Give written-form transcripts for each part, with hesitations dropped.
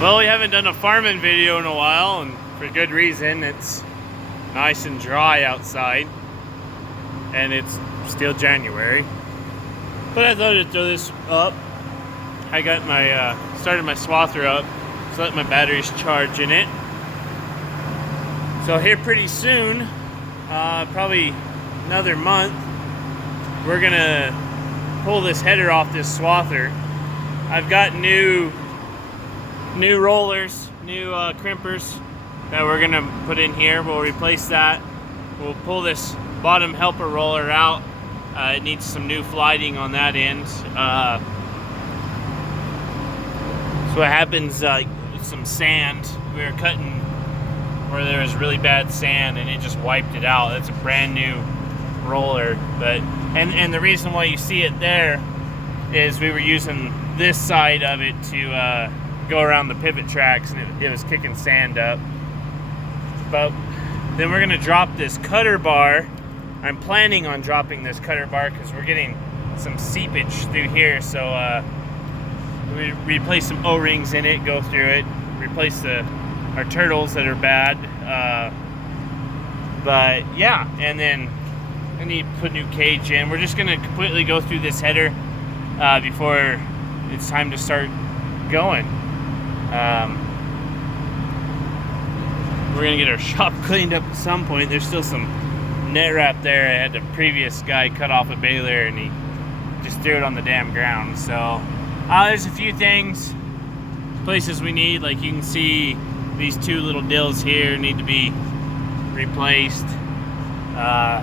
Well, we haven't done a farming video in a while, and for good reason. It's nice and dry outside, and it's still January. But I thought I'd throw this up. I got my started my swather up, so let my batteries charge in it. So here pretty soon, probably another month, we're gonna pull this header off this swather. I've got new rollers, new crimpers that we're gonna put in here. We'll replace that. We'll pull this bottom helper roller out. It needs some new flighting on that end. So what happens, with some sand, we were cutting where there was really bad sand and it just wiped it out. It's a brand new roller, but and the reason why you see it there is we were using this side of it to go around the pivot tracks, and it was kicking sand up. But then we're gonna drop this cutter bar. I'm planning on dropping this cutter bar because we're getting some seepage through here, so we replace some O-rings in it, go through it, replace our turtles that are bad, but yeah, and then I need to put a new cage in. We're just gonna completely go through this header before it's time to start going. We're gonna get our shop cleaned up at some point. There's still some net wrap there. I had the previous guy cut off a baler and he just threw it on the damn ground. So there's a few things, places we need. Like you can see, these two little dills here need to be replaced. Not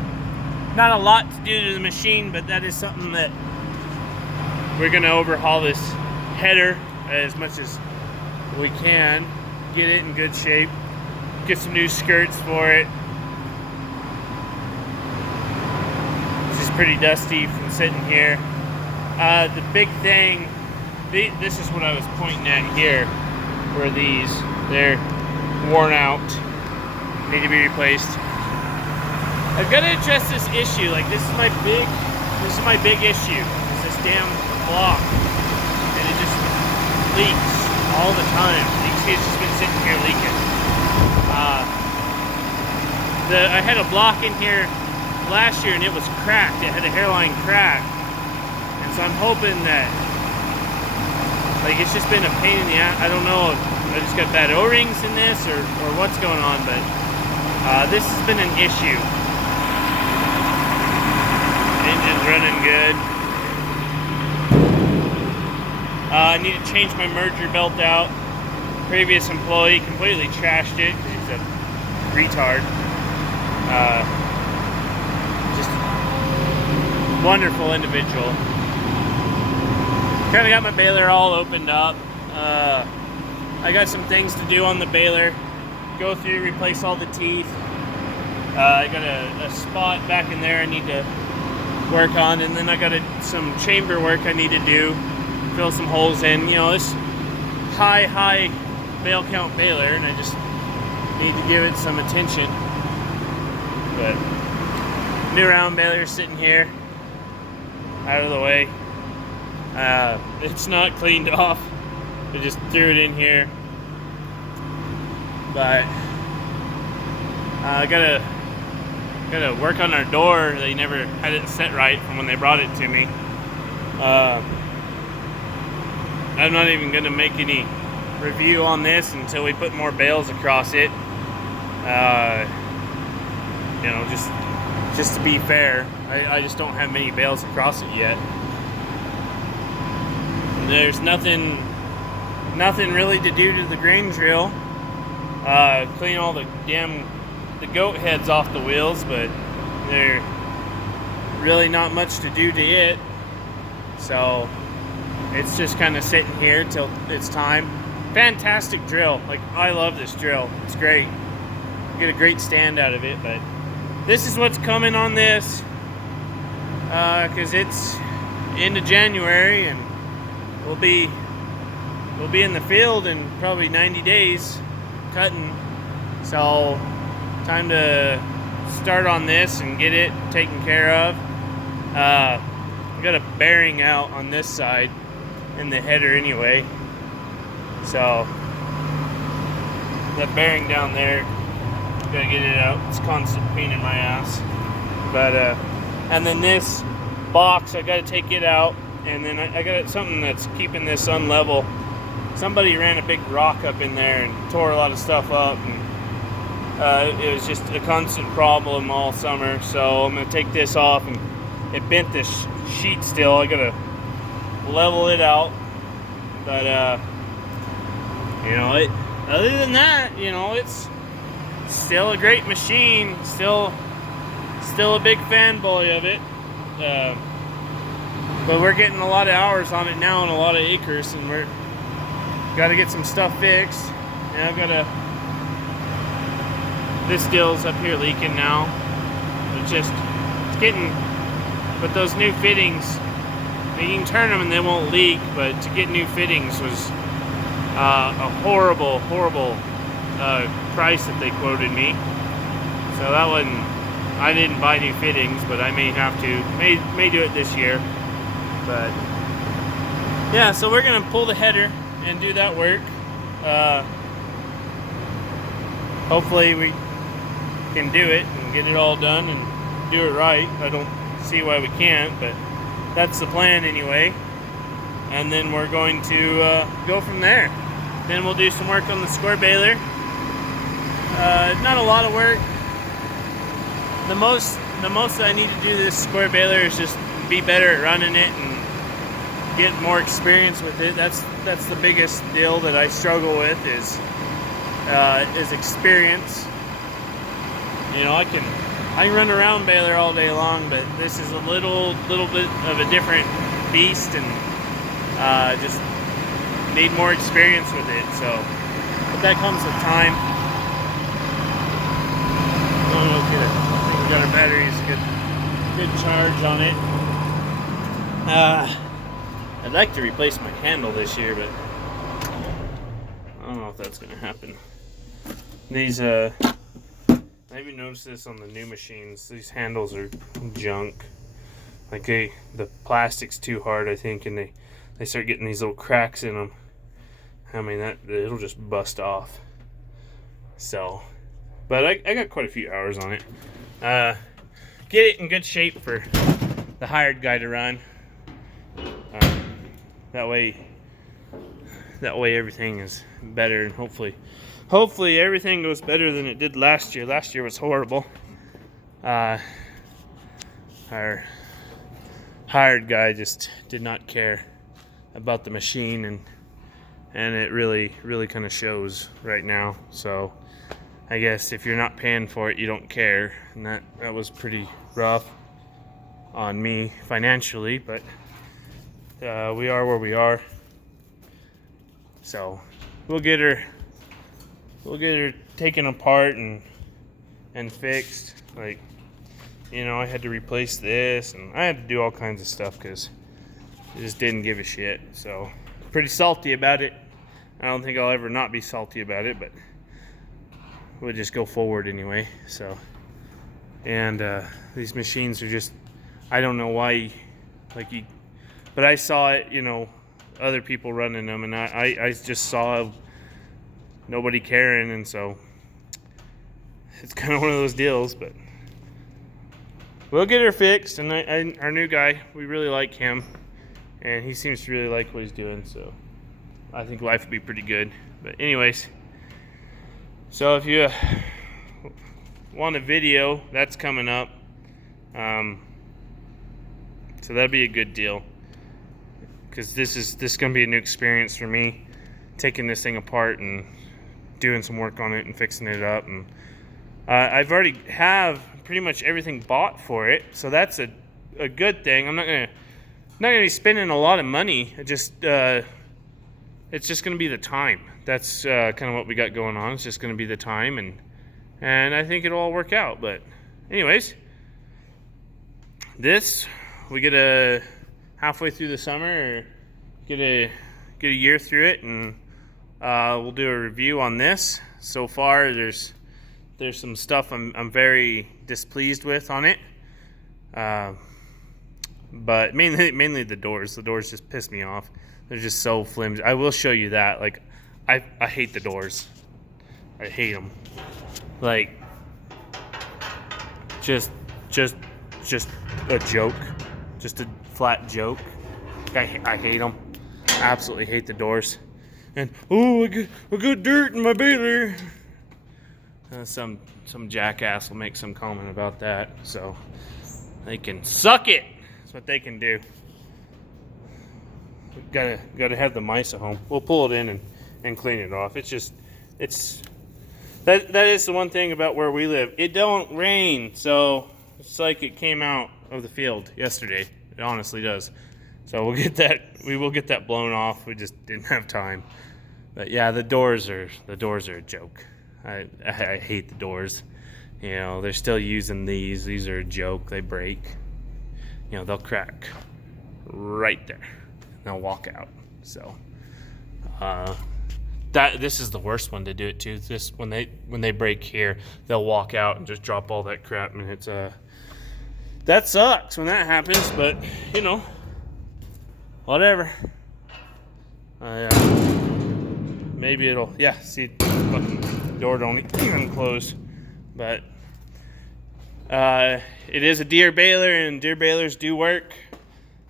a lot to do to the machine, but that is something that we're gonna overhaul this header as much as we can, get it in good shape, get some new skirts for it. This is pretty dusty from sitting here. The big thing, this is what I was pointing at here, where they're worn out, need to be replaced. I've got to address this issue. Like this is my big issue, is this damn block, and it just leaks all the time. You can see it's just been sitting here leaking. I had a block in here last year and it was cracked. It had a hairline crack, and so I'm hoping that, like, it's just been a pain in the ass. I don't know if I just got bad O-rings in this or what's going on, but this has been an issue. Engine's running good. I need to change my merger belt out. Previous employee completely trashed it because he's a retard. Just wonderful individual. Kind of got my baler all opened up. I got some things to do on the baler. Go through, replace all the teeth. I got a spot back in there I need to work on, and then I got some chamber work I need to do. Fill some holes in. You know, this high bale count baler, and I just need to give it some attention. But new round baler sitting here, out of the way. It's not cleaned off. I just threw it in here. But I gotta work on our door. They never had it set right from when they brought it to me. I'm not even gonna make any review on this until we put more bales across it. You know, just to be fair, I just don't have many bales across it yet. There's nothing really to do to the grain drill. Clean all the goat heads off the wheels, but they're really not much to do to it. So it's just kind of sitting here till it's time. Fantastic drill. Like, I love this drill. It's great. You get a great stand out of it, but this is what's coming on this, because it's into January and we'll be in the field in probably 90 days cutting. So time to start on this and get it taken care of. I got a bearing out on this side in the header anyway, so that bearing down there. Gotta get it out. It's a constant pain in my ass. But and then this box, I gotta take it out, and then I got something that's keeping this unlevel. Somebody ran a big rock up in there and tore a lot of stuff up, and it was just a constant problem all summer. So I'm gonna take this off, and it bent this sheet still. I gotta level it out, but you know, other than that, you know, it's still a great machine. Still a big fanboy of it. But we're getting a lot of hours on it now and a lot of acres, and we're got to get some stuff fixed. And I've got this deal's up here leaking now. It's getting, but those new fittings, you can turn them and they won't leak, but to get new fittings was a horrible price that they quoted me. So that wasn't, I didn't buy new fittings, but I may have to, may do it this year. But yeah, so we're gonna pull the header and do that work. Hopefully we can do it and get it all done and do it right. I don't see why we can't, but that's the plan anyway. And then we're going to go from there. Then we'll do some work on the square baler. Not a lot of work. The most that I need to do this square baler is just be better at running it and get more experience with it. That's the biggest deal that I struggle with is experience. You know, I can run around baler all day long, but this is a little bit of a different beast, and just need more experience with it. So, but that comes with time. Oh, look at it. I think we got our batteries good charge on it. I'd like to replace my handle this year, but I don't know if that's gonna happen. These I even noticed this on the new machines. These handles are junk. Like the plastic's too hard, I think, and they start getting these little cracks in them. I mean, it'll just bust off. So, but I got quite a few hours on it. Get it in good shape for the hired guy to run. That way everything is better, and hopefully everything goes better than it did last year. Last year was horrible. Our hired guy just did not care about the machine, and it really kind of shows right now. So I guess if you're not paying for it, you don't care, and that was pretty rough on me financially, but we are where we are. So we'll get her taken apart and fixed. Like, you know, I had to replace this, and I had to do all kinds of stuff because I just didn't give a shit. So pretty salty about it. I don't think I'll ever not be salty about it, but we'll just go forward anyway. So, and these machines are just, I don't know why, but I saw it, you know, other people running them, and I just saw nobody caring, and so it's kind of one of those deals. But we'll get her fixed, and our new guy, we really like him, and he seems to really like what he's doing, so I think life will be pretty good. But anyways, so if you want a video, that's coming up. So that'd be a good deal, because this is gonna be a new experience for me, taking this thing apart and doing some work on it and fixing it up. And I've already have pretty much everything bought for it, so that's a good thing. I'm not gonna be spending a lot of money. It's just gonna be the time. That's kind of what we got going on. It's just gonna be the time, and I think it'll all work out. But anyways, this, we get a halfway through the summer, or get a year through it, and we'll do a review on this. So far, there's some stuff I'm very displeased with on it, but mainly the doors. The doors just piss me off. They're just so flimsy. I will show you that. Like, I hate the doors. I hate them. Like, just a joke. Just a flat joke. I hate them. I absolutely hate the doors. And, oh, I got dirt in my baler. Some jackass will make some comment about that. So, they can suck it. That's what they can do. Gotta have the mice at home. We'll pull it in and clean it off. That is the one thing about where we live. It don't rain, so it's like it came out of the field yesterday. It honestly does. So we will get that blown off. We just didn't have time. But yeah, the doors are a joke. I hate the doors. You know, they're still using these. These are a joke. They break. You know, they'll crack right there. They'll walk out. So this is the worst one to do it too. This when they break here, they'll walk out and just drop all that crap, and it's that sucks when that happens. But you know, whatever. Maybe it'll see, fucking door don't even close. But it is a Deere baler, and Deere balers do work.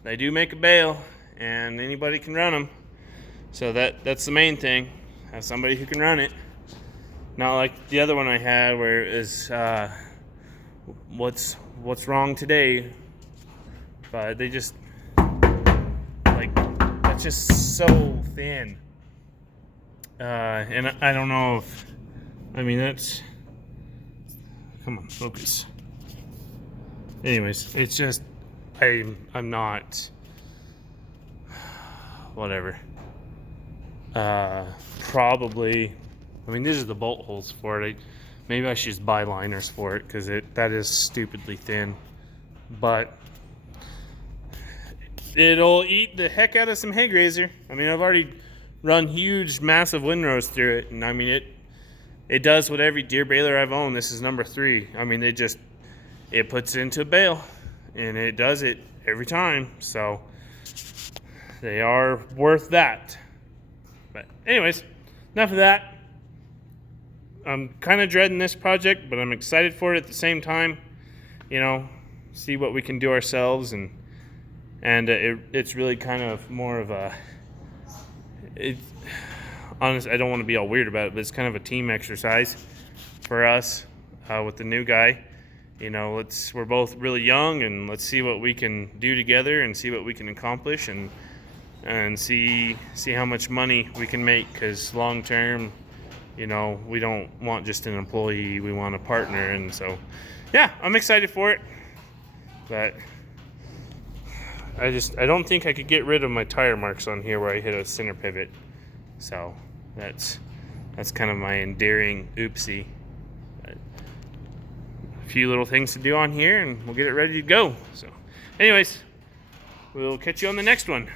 They do make a bale, and anybody can run them. So that's the main thing. Have somebody who can run it. Not like the other one I had where it was what's wrong today. But they just that's just so thin. And I don't know if that's, come on, focus. Anyways, it's just I'm not, whatever. Probably, these are the bolt holes for it. Maybe I should just buy liners for it, because that is stupidly thin. But it'll eat the heck out of some hay grazer. I've already run huge, massive windrows through it, and it does what every Deere baler I've owned. This is number 3. It puts it into a bale, and it does it every time. So they are worth that. But anyways, enough of that. I'm kind of dreading this project, but I'm excited for it at the same time. See what we can do ourselves, and it's really kind of more of a. Honestly, I don't want to be all weird about it, but it's kind of a team exercise for us with the new guy. We're both really young, and let's see what we can do together and see what we can accomplish, and see how much money we can make, because long term, we don't want just an employee, we want a partner. And so yeah, I'm excited for it, but I don't think I could get rid of my tire marks on here where I hit a center pivot. So that's kind of my endearing oopsie. But a few little things to do on here, and we'll get it ready to go. So anyways, we'll catch you on the next one.